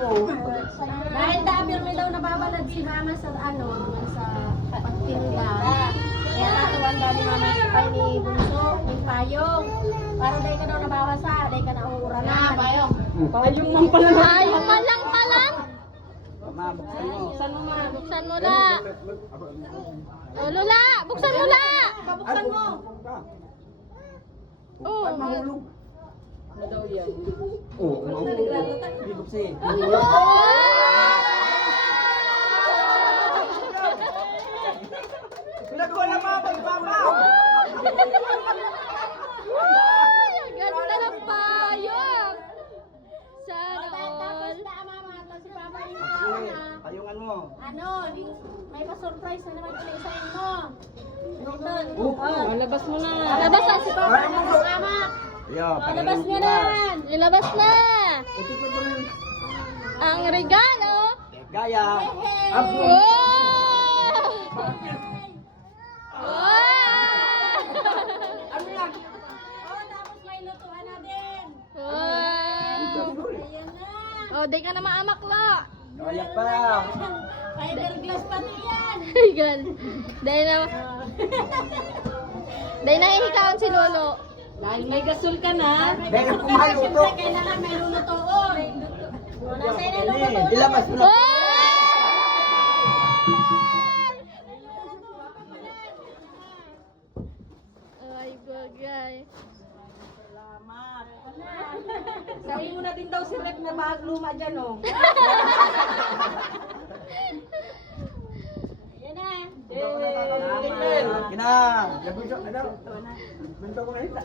Dahil dami may daw nababalad si mama sa sa pagtinda. Kaya natuwan daw ni mama ay ni Bunso, ni Payong. Para dahil ka daw nabawasa, dahil ka nauuranan. Payong. Payong man pala. Payong man lang pala. Buksan mo ma. Buksan mo la. O Lola, buksan mo la. Buksan mo. Oh. Ano daw yan? Oo, hindi buksin. Pinagawa na mga pagpapa! Ay, ang ganda ng payong. Sana all. Mama, si Papa yung Payungan mo. may pa-surprise na naman pala isahin mo. Labas mo na. Labas na si Papa. Mama. Ilabas niya na. Ilabas na. Ang regalo. Gaya. Wow! Tapos may lutuan na din. Wow! Ayan na. Oh, di ka na maamak la. Gaya pa. Fiberglass pati yan. Gan. Dahil na dahil nahihikaon si Lolo. Dahil may gasol ka na. Dahil kung maluto. Kailangan may lulutoon. Nasa na lulutoon. Ilabas mo na. Wow! Ay, bagay. Salamat. Sabi mo na din daw si Rep na bahag luma dyan, oh. Ayan na. Gina. Labas mo. Ano? Bento ko na ito.